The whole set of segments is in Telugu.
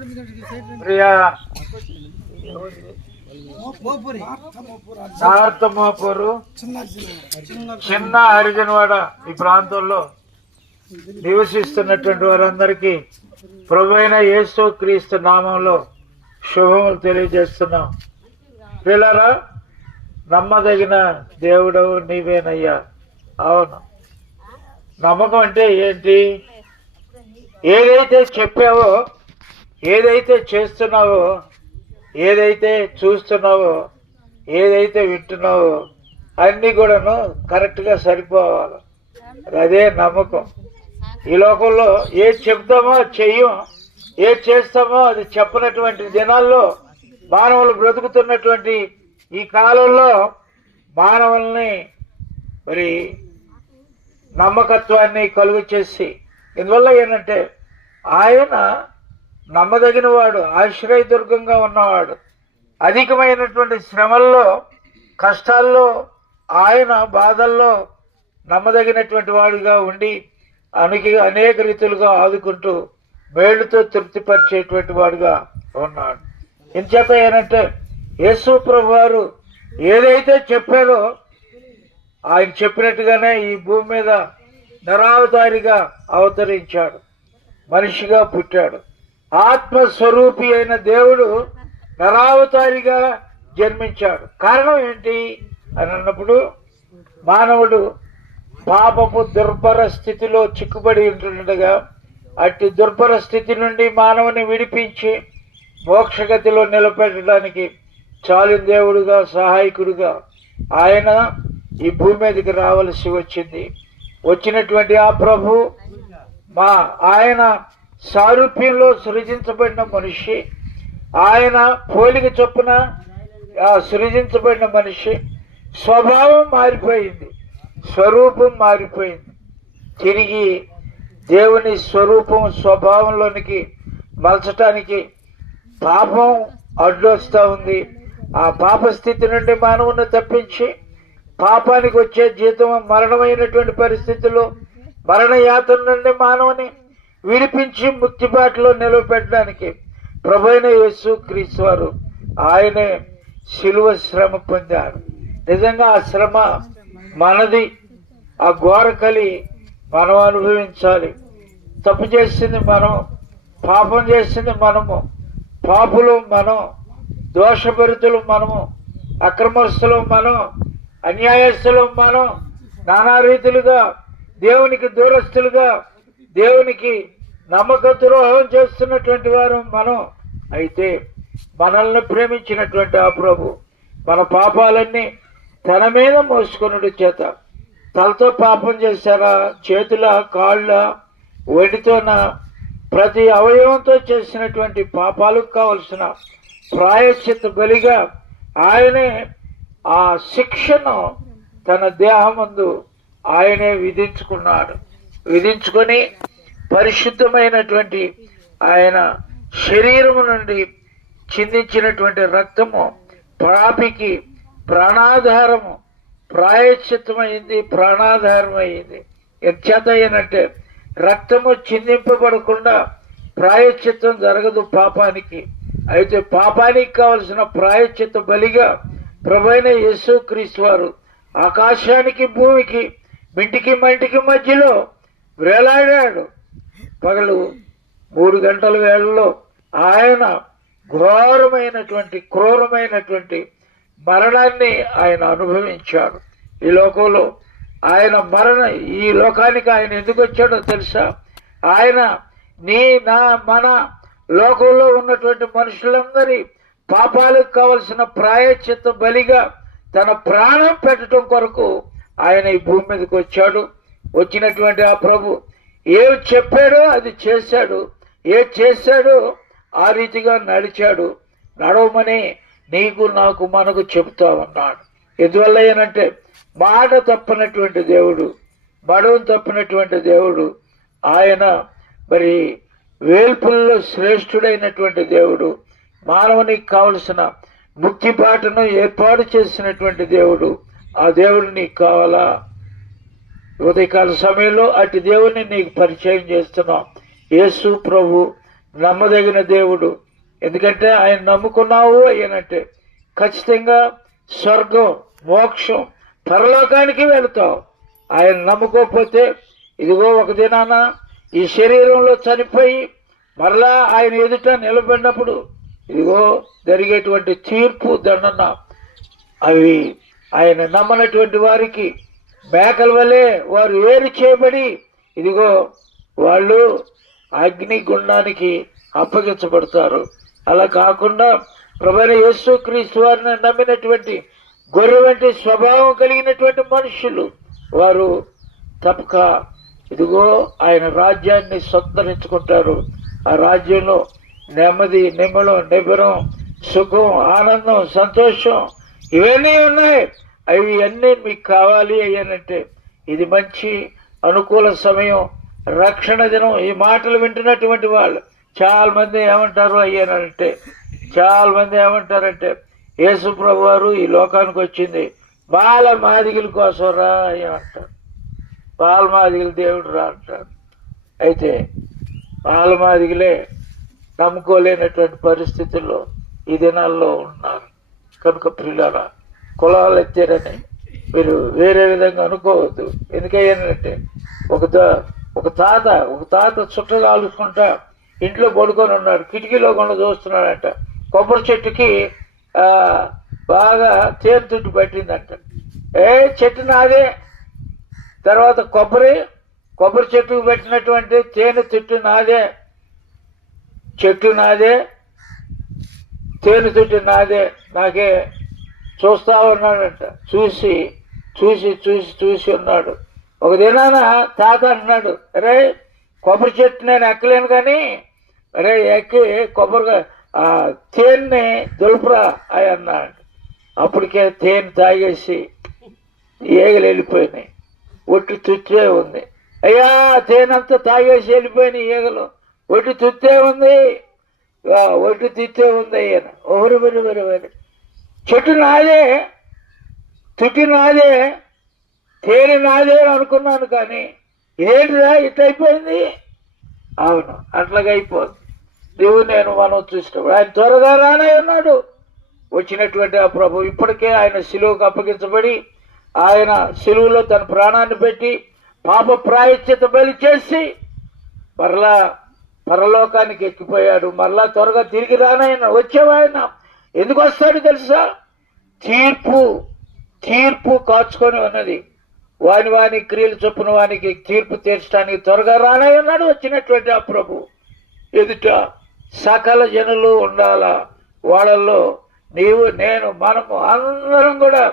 ప్రియా నార్త్ మోపూరు చిన్న హరిజనవాడ ఈ ప్రాంతంలో నివసిస్తున్నటువంటి వారందరికీ ప్రభువైన యేసు క్రీస్తు నామంలో శుభములు తెలియజేస్తున్నాం. పిల్లరా, నమ్మదగిన దేవుడవు నీవేనయ్యా. అవును, నమ్మకం అంటే ఏంటి? ఏదైతే చెప్పావో, ఏదైతే చేస్తున్నావో, ఏదైతే చూస్తున్నావో, ఏదైతే వింటున్నావో అన్నీ కూడాను కరెక్ట్గా సరిపోవాలి. అదే నమ్మకం. ఈ లోకంలో ఏది చెప్తామో చెయ్యం, ఏది చేస్తామో అది చెప్పనటువంటి దినాల్లో మానవులు బ్రతుకుతున్నటువంటి ఈ కాలంలో మానవుల్ని మరి నమ్మకత్వాన్ని కలుగు చేసి, ఇందువల్ల ఏంటంటే ఆయన నమ్మదగిన వాడు, ఆశ్రయదుర్గంగా ఉన్నవాడు. అధికమైనటువంటి శ్రమల్లో, కష్టాల్లో, ఆయన బాధల్లో నమ్మదగినటువంటి వాడుగా ఉండి అనేక రీతులుగా ఆదుకుంటూ మేలుతో తృప్తిపరిచేటువంటి వాడుగా ఉన్నాడు. ఇంచేత ఏంటంటే యేసు ప్రభు వారు ఏదైతే చెప్పారో ఆయన చెప్పినట్టుగానే ఈ భూమి మీద నిరావతారిగా అవతరించాడు, మనిషిగా పుట్టాడు. ఆత్మస్వరూపి అయిన దేవుడు నిరావతారిగా జన్మించాడు. కారణం ఏంటి అని అన్నప్పుడు, మానవుడు పాపపు దుర్భర స్థితిలో చిక్కుబడి ఉంటుండగా అట్టి దుర్భర స్థితి నుండి మానవుని విడిపించి మోక్షగతిలో నిలబెట్టడానికి చాలిన దేవుడుగా, సహాయకుడుగా ఆయన ఈ భూమి మీదకి రావలసి వచ్చింది. వచ్చినటువంటి ఆ ప్రభు ఆయన సారూప్యంలో సృజించబడిన మనిషి, ఆయన పోలిక చొప్పున సృజించబడిన మనిషి. స్వభావం మారిపోయింది, స్వరూపం మారిపోయింది. తిరిగి దేవుని స్వరూపం, స్వభావంలోనికి మలచటానికి పాపం అడ్డొస్తూ ఉంది. ఆ పాప స్థితి నుండి మానవుని తప్పించి పాపానికి వచ్చే జీతం మరణమైనటువంటి పరిస్థితుల్లో మరణయాతన నుండి మానవుని విడిపించి ముక్తిబాటలో నిలవపెట్టడానికి ప్రభువైన యేసు క్రీస్తు వారు ఆయనే శిలువ శ్రమ పొందారు. నిజంగా ఆ శ్రమ మనది. ఆ ఘోరకలి మనం అనుభవించాలి. తప్పు చేసింది మనం, పాపం చేసింది మనము, పాపులు మనం, దోషభరితులు మనము, అక్రమస్తులు మనం, అన్యాయస్తులు మనం, నానా రీతులుగా దేవునికి దూరస్తులుగా, దేవునికి నమ్మక ద్రోహం చేస్తున్నటువంటి వారు మనం. అయితే మనల్ని ప్రేమించినటువంటి ఆ ప్రభు మన పాపాలన్నీ తన మీద మోసుకొనుడి చేత, తలతో పాపం చేశారా, చేతుల, కాళ్ళ, ఒడితోన, ప్రతి అవయవంతో చేసినటువంటి పాపాలకు కావలసిన ప్రాయశ్చిత్త బలిగా ఆయనే ఆ శిక్షను తన దేహమందు ఆయనే విధించుకున్నాడు. విధించుకొని పరిశుద్ధమైనటువంటి ఆయన శరీరము నుండి చిందించినటువంటి రక్తము పాపికి ప్రాణాధారము, ప్రాయశ్చిత్తమైంది, ప్రాణాధారమైంది. ఎంచేత ఏంటంటే రక్తము చిందింపబడకుండా ప్రాయశ్చిత్తం జరగదు పాపానికి. అయితే పాపానికి కావలసిన ప్రాయశ్చిత్త బలిగా ప్రభువైన యేసు క్రీస్తు వారు ఆకాశానికి, భూమికి, మింటికి మంటికి మధ్యలో వేలాడాడు. పగలు 3 గంటల వేళల్లో ఆయన ఘోరమైనటువంటి, క్రూరమైనటువంటి మరణాన్ని ఆయన అనుభవించాడు. ఈ లోకంలో ఆయన ఈ లోకానికి ఆయన ఎందుకు వచ్చాడో తెలుసా? ఆయన మన లోకంలో ఉన్నటువంటి మనుషులందరి పాపాలకు కావలసిన ప్రాయశ్చిత్త బలిగా తన ప్రాణం పెట్టడం కొరకు ఆయన ఈ భూమి మీదకి వచ్చాడు. వచ్చినటువంటి ఆ ప్రభు ఏమి చెప్పాడో అది చేశాడు, ఏది చేశాడో ఆ రీతిగా నడిచాడు. నడవమని నీకు, నాకు, మనకు చెబుతా ఉన్నాడు. ఎందువల్ల ఏనంటే మాట తప్పనటువంటి దేవుడు, మడవం తప్పినటువంటి దేవుడు ఆయన. మరి వేల్పుల్లో శ్రేష్ఠుడైనటువంటి దేవుడు, మానవునికి కావలసిన ముక్తి బాటను ఏర్పాటు చేసినటువంటి దేవుడు. ఆ దేవుడు నీకు కావాలా? ఉదయకాల సమయంలో అటు దేవుడిని నీకు పరిచయం చేస్తున్నాం. యేసు ప్రభు నమ్మదగిన దేవుడు. ఎందుకంటే ఆయన నమ్ముకున్నావు అయ్యానంటే ఖచ్చితంగా స్వర్గం, మోక్షం, పరలోకానికి వెళతావు. ఆయన నమ్ముకోకపోతే ఇదిగో ఒక దినాన ఈ శరీరంలో చనిపోయి మరలా ఆయన ఎదుట నిలబడినప్పుడు ఇదిగో జరిగేటువంటి తీర్పు, దండన అవి ఆయన నమ్మనటువంటి వారికి మేకల వలె వారు వేరు చేయబడి ఇదిగో వాళ్ళు అగ్ని గుండానికి అప్పగించబడతారు. అలా కాకుండా ప్రభువైన యేసుక్రీస్తు వారిని నమ్మినటువంటి గొర్రె వంటి స్వభావం కలిగినటువంటి మనుషులు వారు తప్పక ఇదిగో ఆయన రాజ్యాన్ని స్వతంత్రించుకుంటారు. ఆ రాజ్యంలో నెమ్మది, నిమ్మలం, నిబ్బరం, సుఖం, ఆనందం, సంతోషం ఇవన్నీ ఉన్నాయి. అవి అన్నీ మీకు కావాలి అయ్యానంటే ఇది మంచి అనుకూల సమయం, రక్షణ దినం. ఈ మాటలు వింటున్నటువంటి వాళ్ళు చాలా మంది ఏమంటారు అయ్యానంటే, చాలా మంది ఏమంటారంటే యేసు ప్రభు వారు ఈ లోకానికి వచ్చింది బాల మాదిగల కోసం రా అంటారు. బాల మాదిగల దేవుడు రా అంటారు. అయితే బాల మాదిగలే నమ్ముకోలేనటువంటి పరిస్థితుల్లో ఈ దినాల్లో ఉన్నారు. కనుక ప్రియులారా, కులాలు ఎత్తారని మీరు వేరే విధంగా అనుకోవద్దు. ఎందుకయ్యానంటే ఒక తాత చుట్ట కాలుసుకుంటా ఇంట్లో పడుకొని ఉన్నాడు. కిటికీలో కొండ చూస్తున్నాడంట. కొబ్బరి చెట్టుకి బాగా తేనె తుట్టు పట్టిందంట. చెట్టు నాదే. తర్వాత కొబ్బరి చెట్టుకు పెట్టినటువంటి తేనె తుట్టు నాదే, చెట్టు నాదే, తేనె తుట్టు నాదే, నాకే చూస్తా ఉన్నాడంట. చూసి చూసి చూసి చూసి ఉన్నాడు. ఒక దినాన తాత అన్నాడు, అరే కొబ్బరి చెట్టు నేను ఎక్కలేను కానీ అరే ఎక్కి కొబ్బరి తేనె దులుపురా అని అన్నాడు. అప్పటికే తేనె తాగేసి ఈగలు వెళ్ళిపోయినాయి. ఒట్టి తుత్తే ఉంది. అయ్యా తేనంతా తాగేసి వెళ్ళిపోయినాయి ఈగలు. ఒట్టి తుత్తే ఉంది, ఒట్టి తిత్తే ఉంది అయ్యాన. వరి చెట్టు నాదే, తుట్టి నాదే, తేనె నాదే అనుకున్నాను కానీ ఏంటిదా ఇట్లా అయిపోయింది. అవును, అట్లాగే అయిపోతుంది. దేవుడు నేను మనం చూసినప్పుడు ఆయన త్వరగా రానే ఉన్నాడు. వచ్చినటువంటి ఆ ప్రభు ఇప్పటికే ఆయన శిలువకు అప్పగించబడి ఆయన శిలువలో తన ప్రాణాన్ని పెట్టి పాప ప్రాయశ్చిత బలి చేసి మరలా పరలోకానికి ఎక్కిపోయాడు. మరలా త్వరగా తిరిగి రానాయన వచ్చేవాయన. ఎందుకు వస్తాడు తెలుసా? తీర్పు కాచుకొని ఉన్నది. వాని క్రియలు చొప్పున వానికి తీర్పు తీర్చడానికి త్వరగా రానాయన్నాడు వచ్చినటువంటి ఆ ప్రభు. ఎదుట సకల జనులు ఉండాలా. వాళ్ళల్లో నీవు, నేను, మనము అందరం కూడా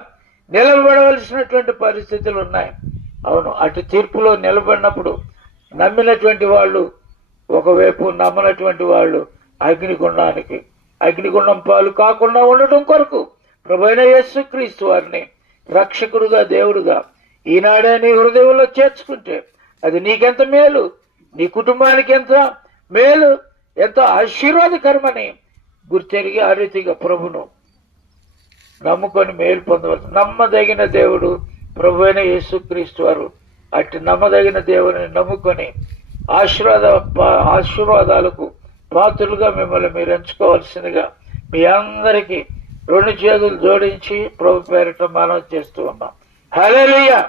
నిలబడవలసినటువంటి పరిస్థితులు ఉన్నాయి. అవును, అటు తీర్పులో నిలబడినప్పుడు నమ్మినటువంటి వాళ్ళు ఒకవైపు, నమ్మనటువంటి వాళ్ళు అగ్నిగుండం పాలు కాకుండా ఉండటం కొరకు ప్రభువైన యేసుక్రీస్తు వారిని రక్షకుడుగా, దేవుడుగా ఈనాడే నీ హృదయంలో చేర్చుకుంటే అది నీకెంత మేలు, నీ కుటుంబానికి ఎంత మేలు, ఎంతో ఆశీర్వాదకరమని గుర్తెరిగి ఆ రీతిగా ప్రభును నమ్ముకొని మేలు పొందవచ్చు. నమ్మదగిన దేవుడు ప్రభువైన యేసుక్రీస్తు వారు. అట్టి నమ్మదగిన దేవుని నమ్ముకొని ఆశీర్వాదాలకు పాత్రులుగా మిమ్మల్ని మీరు ఎంచుకోవాల్సిందిగా మీ అందరికీ 2 చేతులు జోడించి ప్రభు పేరిట మనవి చేస్తూ ఉన్నాం. హల్లెలూయా.